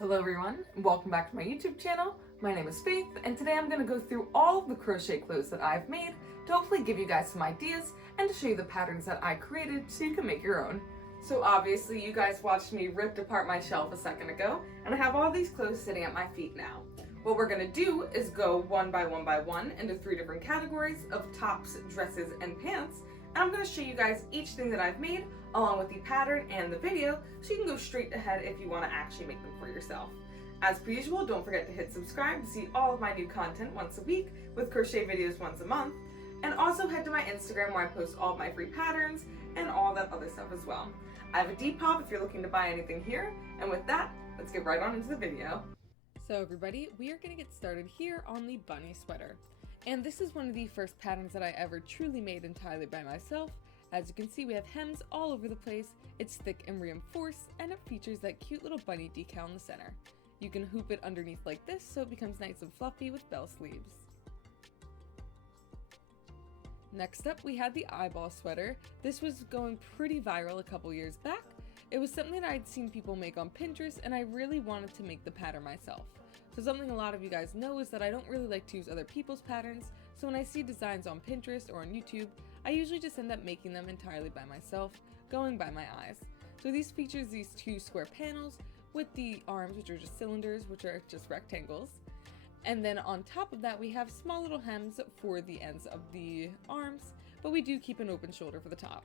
Hello everyone, and welcome back to my YouTube channel. My name is Faith, and today I'm going to go through all of the crochet clothes that I've made to hopefully give you guys some ideas and to show you the patterns that I created so you can make your own. So obviously you guys watched me rip apart my shelf a second ago, and I have all these clothes sitting at my feet now. What we're going to do is go one by one into 3 different categories of tops, dresses, and pants, and I'm going to show you guys each thing that I've made along with the pattern and the video so you can go straight ahead if you want to actually make them for yourself. As per usual, don't forget to hit subscribe to see all of my new content once a week with crochet videos once a month, and also head to my Instagram where I post all of my free patterns and all that other stuff as well. I have a Depop if you're looking to buy anything here, and with that, let's get right on into the video. So everybody, we are going to get started here on the bunny sweater. And this is one of the first patterns that I ever truly made entirely by myself. As you can see, we have hems all over the place, it's thick and reinforced, and it features that cute little bunny decal in the center. You can hoop it underneath like this so it becomes nice and fluffy with bell sleeves. Next up, we had the eyeball sweater. This was going pretty viral a couple years back. It was something that I'd seen people make on Pinterest, and I really wanted to make the pattern myself. So something a lot of you guys know is that I don't really like to use other people's patterns, so when I see designs on Pinterest or on YouTube, I usually just end up making them entirely by myself, going by my eyes. So these features these 2 square panels with the arms, which are just cylinders, which are just rectangles. And then on top of that, we have small little hems for the ends of the arms, but we do keep an open shoulder for the top.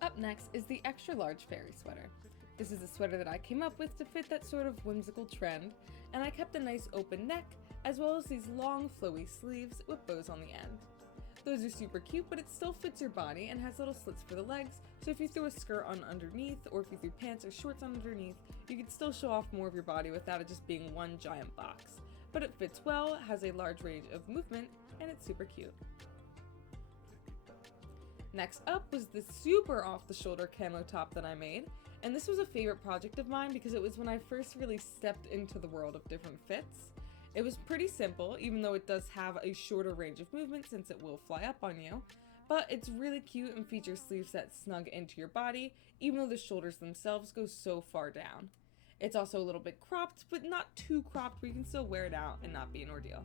Up next is the extra large fairy sweater. This is a sweater that I came up with to fit that sort of whimsical trend, and I kept a nice open neck, as well as these long flowy sleeves with bows on the end. Those are super cute, but it still fits your body and has little slits for the legs, so if you threw a skirt on underneath, or if you threw pants or shorts on underneath, you could still show off more of your body without it just being one giant box. But it fits well, has a large range of movement, and it's super cute. Next up was the super off-the-shoulder camo top that I made, and this was a favorite project of mine because it was when I first really stepped into the world of different fits. It was pretty simple, even though it does have a shorter range of movement since it will fly up on you, but it's really cute and features sleeves that snug into your body, even though the shoulders themselves go so far down. It's also a little bit cropped, but not too cropped where you can still wear it out and not be an ordeal.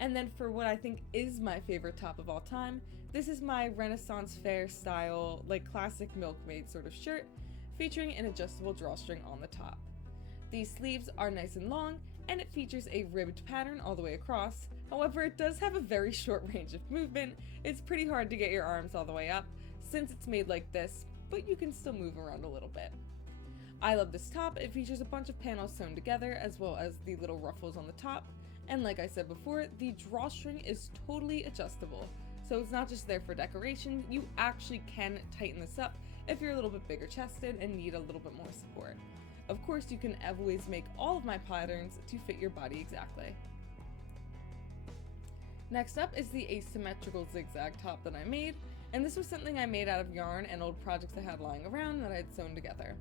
And then for what I think is my favorite top of all time, this is my Renaissance fair style, like classic milkmaid sort of shirt, featuring an adjustable drawstring on the top. These sleeves are nice and long, and it features a ribbed pattern all the way across. However, it does have a very short range of movement. It's pretty hard to get your arms all the way up since it's made like this, but you can still move around a little bit. I love this top. It features a bunch of panels sewn together as well as the little ruffles on the top. And like I said before, the drawstring is totally adjustable. So it's not just there for decoration, you actually can tighten this up if you're a little bit bigger chested and need a little bit more support. Of course, you can always make all of my patterns to fit your body exactly. Next up is the asymmetrical zigzag top that I made, and this was something I made out of yarn and old projects I had lying around that I had sewn together.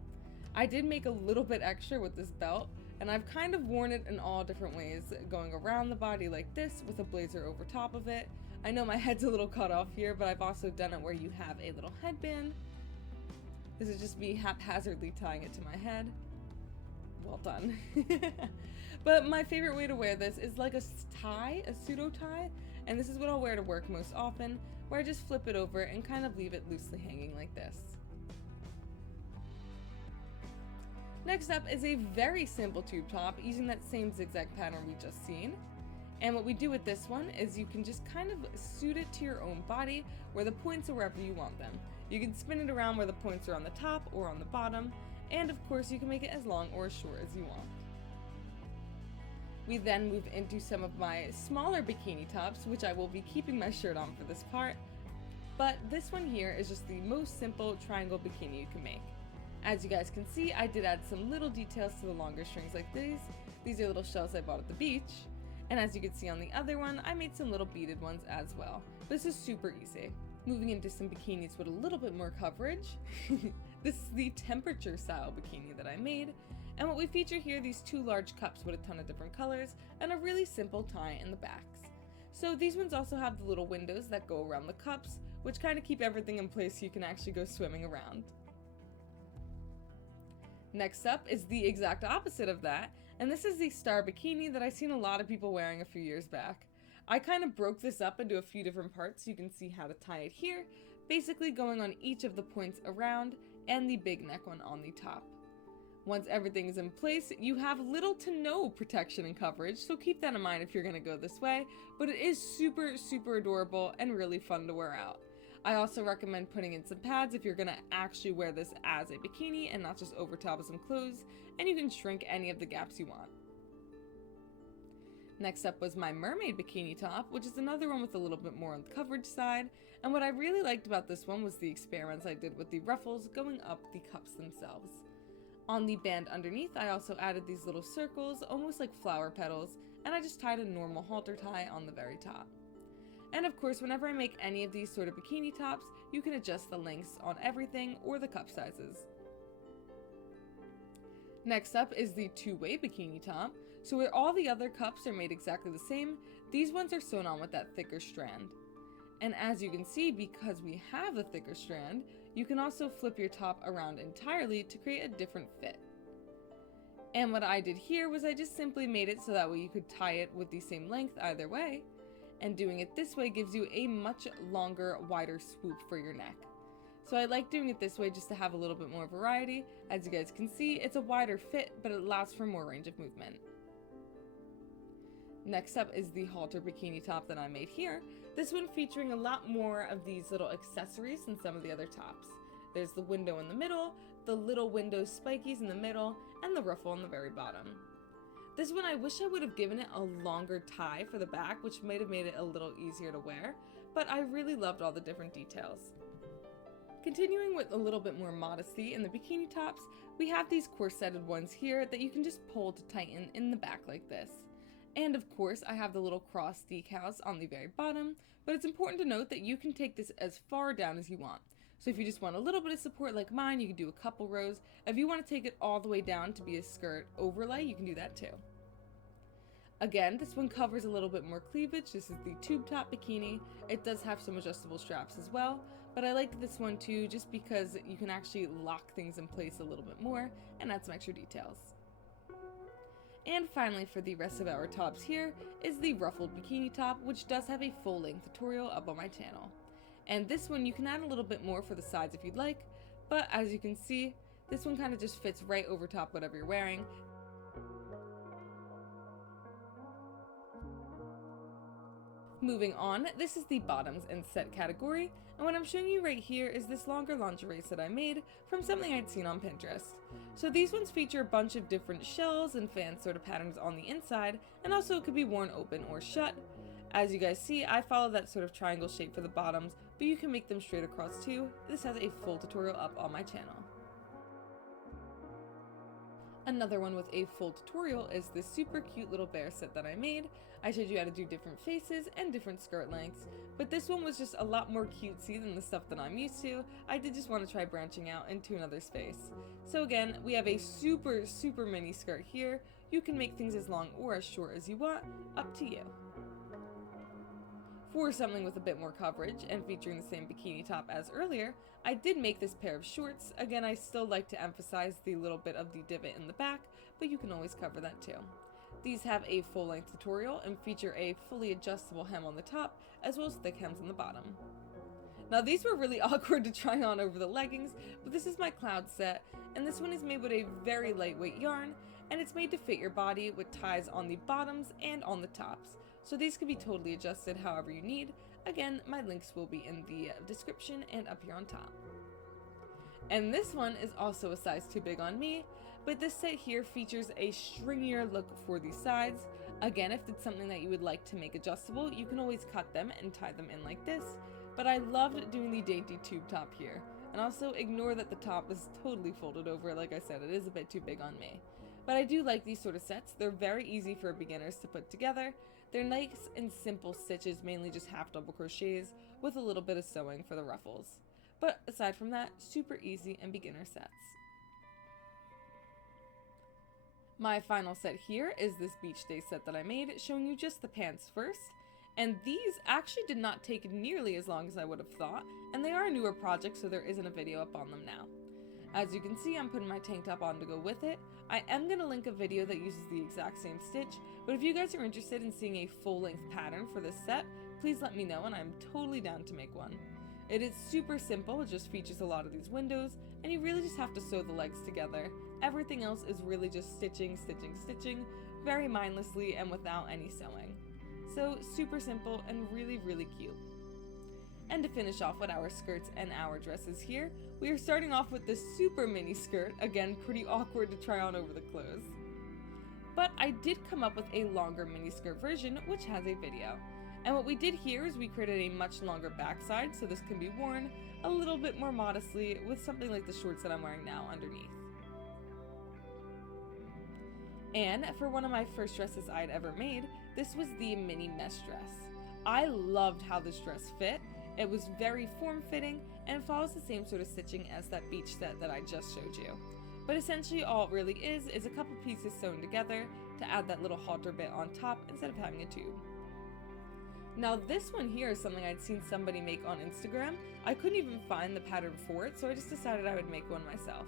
I did make a little bit extra with this belt, and I've kind of worn it in all different ways, going around the body like this with a blazer over top of it. I know my head's a little cut off here, but I've also done it where you have a little headband. This is just me haphazardly tying it to my head. Well done. But my favorite way to wear this is like a tie, a pseudo tie, and this is what I'll wear to work most often, where I just flip it over and kind of leave it loosely hanging like this. Next up is a very simple tube top using that same zigzag pattern we just seen. And what we do with this one is you can just kind of suit it to your own body where the points are wherever you want them. You can spin it around where the points are on the top or on the bottom, and of course you can make it as long or as short as you want. We then move into some of my smaller bikini tops, which I will be keeping my shirt on for this part, but this one here is just the most simple triangle bikini you can make. As you guys can see, I did add some little details to the longer strings like these. These are little shells I bought at the beach. And as you can see on the other one, I made some little beaded ones as well. This is super easy. Moving into some bikinis with a little bit more coverage. This is the temperature style bikini that I made. And what we feature here, these 2 large cups with a ton of different colors and a really simple tie in the backs. So these ones also have the little windows that go around the cups, which kind of keep everything in place so you can actually go swimming around. Next up is the exact opposite of that, and this is the star bikini that I've seen a lot of people wearing a few years back. I kind of broke this up into a few different parts so you can see how to tie it here, basically going on each of the points around and the big neck one on the top. Once everything is in place, you have little to no protection and coverage, so keep that in mind if you're going to go this way, but it is super adorable and really fun to wear out. I also recommend putting in some pads if you're going to actually wear this as a bikini and not just over top of some clothes, and you can shrink any of the gaps you want. Next up was my mermaid bikini top, which is another one with a little bit more on the coverage side, and what I really liked about this one was the experiments I did with the ruffles going up the cups themselves. On the band underneath, I also added these little circles, almost like flower petals, and I just tied a normal halter tie on the very top. And of course, whenever I make any of these sort of bikini tops, you can adjust the lengths on everything or the cup sizes. Next up is the two-way bikini top. So where all the other cups are made exactly the same, these ones are sewn on with that thicker strand. And as you can see, because we have the thicker strand, you can also flip your top around entirely to create a different fit. And what I did here was I just simply made it so that way you could tie it with the same length either way, and doing it this way gives you a much longer, wider swoop for your neck. So I like doing it this way just to have a little bit more variety. As you guys can see, it's a wider fit, but it allows for more range of movement. Next up is the halter bikini top that I made here. This one featuring a lot more of these little accessories than some of the other tops. There's the window in the middle, the little window spikies in the middle, and the ruffle on the very bottom. This one I wish I would have given it a longer tie for the back, which might have made it a little easier to wear, but I really loved all the different details. Continuing with a little bit more modesty in the bikini tops, we have these corseted ones here that you can just pull to tighten in the back like this. And of course, I have the little cross decals on the very bottom, but it's important to note that you can take this as far down as you want. So if you just want a little bit of support like mine, you can do a couple rows. If you want to take it all the way down to be a skirt overlay, you can do that too. Again, this one covers a little bit more cleavage. This is the tube top bikini. It does have some adjustable straps as well, but I like this one too just because you can actually lock things in place a little bit more and add some extra details. And finally, for the rest of our tops here is the ruffled bikini top, which does have a full-length tutorial up on my channel. And this one you can add a little bit more for the sides if you'd like, but as you can see, this one kind of just fits right over top whatever you're wearing. Moving on, this is the bottoms and set category, and what I'm showing you right here is this longer lingerie set I made from something I'd seen on Pinterest. So these ones feature a bunch of different shells and fan sort of patterns on the inside, and also it could be worn open or shut. As you guys see, I follow that sort of triangle shape for the bottoms, but you can make them straight across too. This has a full tutorial up on my channel. Another one with a full tutorial is this super cute little bear set that I made. I showed you how to do different faces and different skirt lengths, but this one was just a lot more cutesy than the stuff that I'm used to. I did just want to try branching out into another space. So again, we have a super mini skirt here. You can make things as long or as short as you want, up to you. For something with a bit more coverage and featuring the same bikini top as earlier, I did make this pair of shorts. Again, I still like to emphasize the little bit of the divot in the back, but you can always cover that too. These have a full-length tutorial and feature a fully adjustable hem on the top, as well as thick hems on the bottom. Now these were really awkward to try on over the leggings, but this is my cloud set, and this one is made with a very lightweight yarn, and it's made to fit your body with ties on the bottoms and on the tops. So these can be totally adjusted however you need. Again, my links will be in the description and up here on top. And this one is also a size too big on me, but this set here features a stringier look for the sides. Again, if it's something that you would like to make adjustable, you can always cut them and tie them in like this, but I loved doing the dainty tube top here. And also ignore that the top is totally folded over. Like I said, it is a bit too big on me. But I do like these sort of sets. They're very easy for beginners to put together. They're nice and simple stitches, mainly just half double crochets with a little bit of sewing for the ruffles. But aside from that, super easy and beginner sets. My final set here is this beach day set that I made, showing you just the pants first. And these actually did not take nearly as long as I would have thought, and they are a newer project, so there isn't a video up on them now. As you can see, I'm putting my tank top on to go with it. I am going to link a video that uses the exact same stitch, but if you guys are interested in seeing a full-length pattern for this set, please let me know and I'm totally down to make one. It is super simple, it just features a lot of these windows, and you really just have to sew the legs together. Everything else is really just stitching, stitching, stitching, very mindlessly and without any sewing. So super simple and really, really cute. And to finish off with our skirts and our dresses here, we are starting off with this super mini skirt, again pretty awkward to try on over the clothes. But I did come up with a longer mini skirt version which has a video. And what we did here is we created a much longer backside so this can be worn a little bit more modestly with something like the shorts that I'm wearing now underneath. And for one of my first dresses I'd ever made, this was the mini mesh dress. I loved how this dress fit. It was very form-fitting and follows the same sort of stitching as that beach set that I just showed you. But essentially all it really is a couple pieces sewn together to add that little halter bit on top instead of having a tube. Now this one here is something I'd seen somebody make on Instagram. I couldn't even find the pattern for it, so I just decided I would make one myself.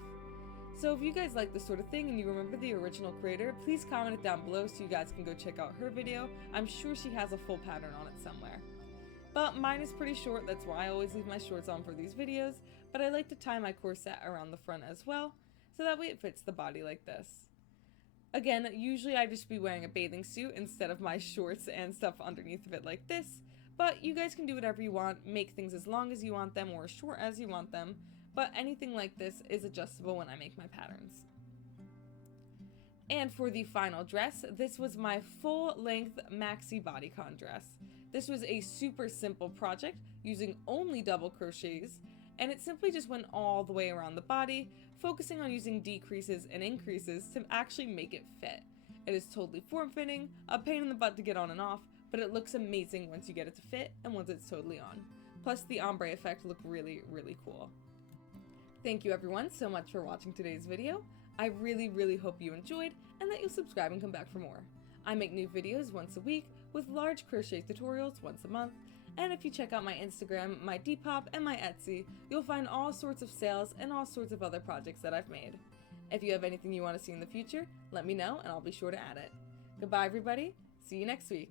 So if you guys like this sort of thing and you remember the original creator, please comment it down below so you guys can go check out her video. I'm sure she has a full pattern on it somewhere. But mine is pretty short, that's why I always leave my shorts on for these videos, but I like to tie my corset around the front as well, so that way it fits the body like this. Again, usually I'd just be wearing a bathing suit instead of my shorts and stuff underneath of it like this, but you guys can do whatever you want, make things as long as you want them or as short as you want them, but anything like this is adjustable when I make my patterns. And for the final dress, this was my full-length maxi bodycon dress. This was a super simple project using only double crochets, and it simply just went all the way around the body, focusing on using decreases and increases to actually make it fit. It is totally form-fitting, a pain in the butt to get on and off, but it looks amazing once you get it to fit and once it's totally on. Plus the ombre effect looked really, really cool. Thank you everyone so much for watching today's video. I really, really hope you enjoyed and that you'll subscribe and come back for more. I make new videos once a week with large crochet tutorials once a month, and if you check out my Instagram, my Depop, and my Etsy, you'll find all sorts of sales and all sorts of other projects that I've made. If you have anything you want to see in the future, let me know and I'll be sure to add it. Goodbye everybody, see you next week.